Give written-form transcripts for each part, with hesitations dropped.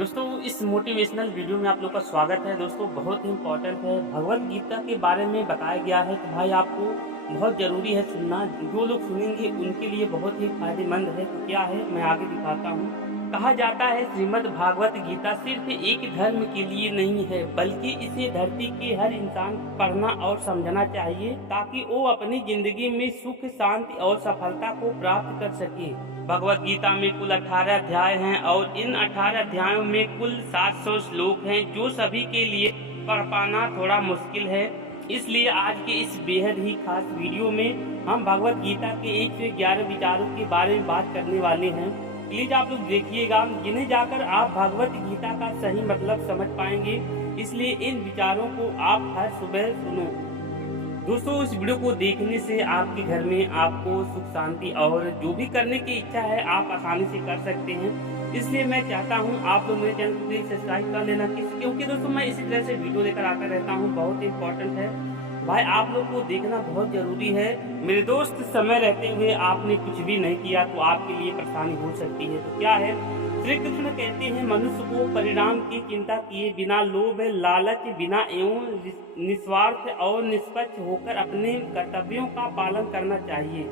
दोस्तों इस motivational video में आप लोग का स्वागत है। दोस्तों बहुत ही इम्पोर्टेंट है, भगवत गीता के बारे में बताया गया है कि भाई आपको बहुत ज़रूरी है सुनना। जो लोग सुनेंगे उनके लिए बहुत ही फायदेमंद है। तो क्या है मैं आगे दिखाता हूँ। कहा जाता है श्रीमद् भागवत गीता सिर्फ एक धर्म के लिए नहीं है, बल्कि इसे धरती के हर इंसान को पढ़ना और समझना चाहिए, ताकि वो अपनी जिंदगी में सुख, शांति और सफलता को प्राप्त कर सके। भगवत गीता में कुल 18 अध्याय हैं और इन 18 अध्यायों में कुल 700 श्लोक हैं, जो सभी के लिए पढ़ पाना थोड़ा मुश्किल है। इसलिए आज के इस बेहद ही खास वीडियो में हम भगवत गीता के 1 से 11 विचारों के बारे में बात करने वाले हैं। प्लीज आप लोग देखिएगा, जिन्हें जाकर आप भगवत गीता का सही मतलब समझ पाएंगे। इसलिए इन विचारों को आप हर सुबह सुनो। दोस्तों इस वीडियो को देखने से आपके घर में आपको सुख शांति और जो भी करने की इच्छा है आप आसानी से कर सकते हैं। इसलिए मैं चाहता हूं आप लोग मेरे चैनल को प्लीज सब्सक्राइब कर लेना, क्योंकि दोस्तों मैं इसी तरह से वीडियो लेकर आता रहता हूं। बहुत इंपॉर्टेंट है भाई, आप लोग को देखना बहुत जरूरी है। मेरे दोस्त समय रहते हुए आपने कुछ भी नहीं किया तो आपके लिए परेशानी हो सकती है। तो क्या है, श्री कृष्ण कहते हैं मनुष्य को परिणाम की चिंता किए बिना, लोभ लालच बिना एवं निस्वार्थ और निष्पक्ष होकर अपने कर्तव्यों का पालन करना चाहिए।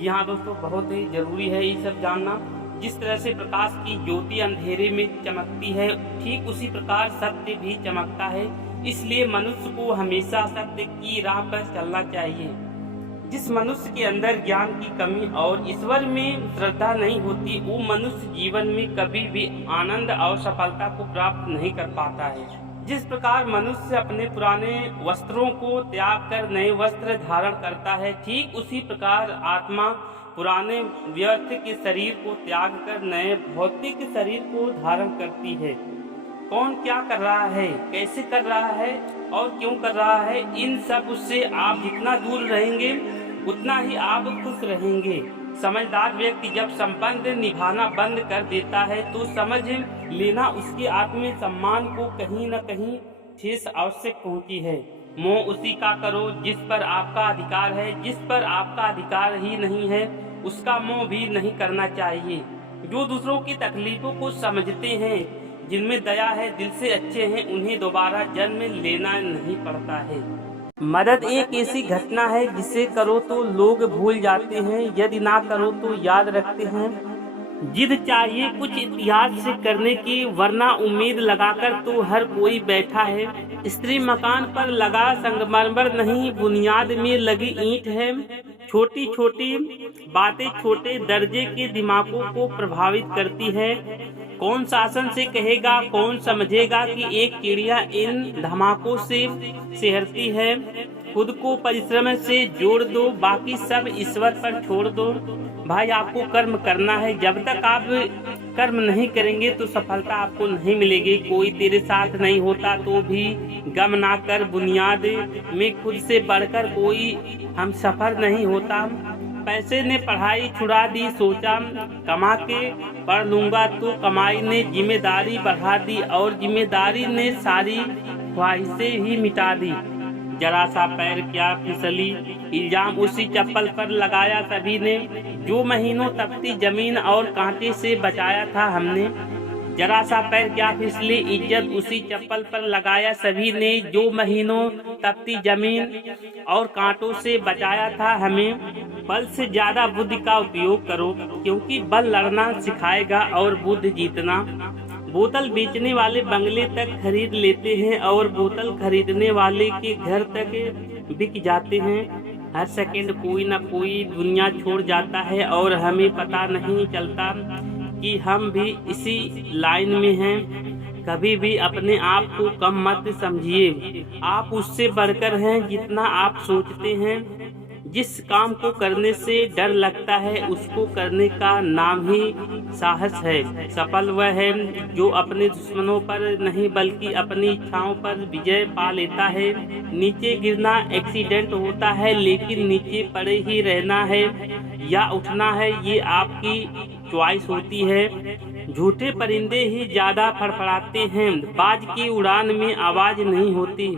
जी हाँ दोस्तों, बहुत ही जरूरी है ये सब जानना। जिस तरह से प्रकाश की ज्योति अंधेरे में चमकती है, ठीक उसी प्रकार सत्य भी चमकता है। इसलिए मनुष्य को हमेशा सत्य की राह पर चलना चाहिए। जिस मनुष्य के अंदर ज्ञान की कमी और ईश्वर में श्रद्धा नहीं होती, वो मनुष्य जीवन में कभी भी आनंद और सफलता को प्राप्त नहीं कर पाता है। जिस प्रकार मनुष्य अपने पुराने वस्त्रों को त्याग कर नए वस्त्र धारण करता है, ठीक उसी प्रकार आत्मा पुराने व्यर्थ के शरीर को त्याग कर नए भौतिक शरीर को धारण करती है। कौन क्या कर रहा है, कैसे कर रहा है और क्यों कर रहा है, इन सब उससे आप जितना दूर रहेंगे उतना ही आप खुश रहेंगे। समझदार व्यक्ति जब संबंध निभाना बंद कर देता है तो समझ लेना उसके आत्म सम्मान को कहीं न कहीं ठेस आवश्यक पहुंची है। मोह उसी का करो जिस पर आपका अधिकार है, जिस पर आपका अधिकार ही नहीं है उसका मोह भी नहीं करना चाहिए। जो दूसरों की तकलीफों को समझते हैं, जिनमें दया है, दिल से अच्छे हैं, उन्हें दोबारा जन्म लेना नहीं पड़ता है। मदद एक ऐसी घटना है जिसे करो तो लोग भूल जाते हैं, यदि ना करो तो याद रखते हैं। जिद चाहिए कुछ इतिहास से करने की, वरना उम्मीद लगाकर तो हर कोई बैठा है। स्त्री मकान पर लगा संगमरमर नहीं, बुनियाद में लगी ईंट है। छोटी छोटी बातें छोटे दर्जे के दिमागों को प्रभावित करती है। कौन शासन से कहेगा, कौन समझेगा कि एक चिड़िया इन धमाकों से सिहरती है। खुद को परिश्रम से जोड़ दो, बाकी सब ईश्वर पर छोड़ दो। भाई आपको कर्म करना है, जब तक आप कर्म नहीं करेंगे तो सफलता आपको नहीं मिलेगी। कोई तेरे साथ नहीं होता तो भी गम ना कर, बुनियाद में खुद से बढ़कर कोई हम सफर नहीं होता। पैसे ने पढ़ाई छुड़ा दी, सोचा कमा के पढ़ लूंगा तो कमाई ने जिम्मेदारी बढ़ा दी और जिम्मेदारी ने सारी ख्वाहिशें ही मिटा दी। जरा सा पैर क्या फिसली, इल्जाम उसी चप्पल पर लगाया सभी ने, जो महीनों तपती जमीन और कांटे से बचाया था हमने। जरा सा पैर क्या फिसली, इज्जत उसी चप्पल पर लगाया सभी ने, जो महीनों तपती जमीन और कांटों से बचाया था हमें। बल से ज्यादा बुद्धि का उपयोग करो, क्योंकि बल लड़ना सिखाएगा और बुद्धि जीतना। बोतल बेचने वाले बंगले तक खरीद लेते हैं और बोतल खरीदने वाले के घर तक बिक जाते हैं। हर सेकंड कोई न कोई दुनिया छोड़ जाता है और हमें पता नहीं चलता कि हम भी इसी लाइन में हैं। कभी भी अपने आप को कम मत समझिए, आप उससे बढ़कर हैं जितना आप सोचते हैं। जिस काम को करने से डर लगता है उसको करने का नाम ही साहस है। सफल वह है जो अपने दुश्मनों पर नहीं बल्कि अपनी इच्छाओं पर विजय पा लेता है। नीचे गिरना एक्सीडेंट होता है, लेकिन नीचे पड़े ही रहना है या उठना है, ये आपकी चॉइस होती है। झूठे परिंदे ही ज्यादा फड़फड़ाते हैं, बाज की उड़ान में आवाज नहीं होती।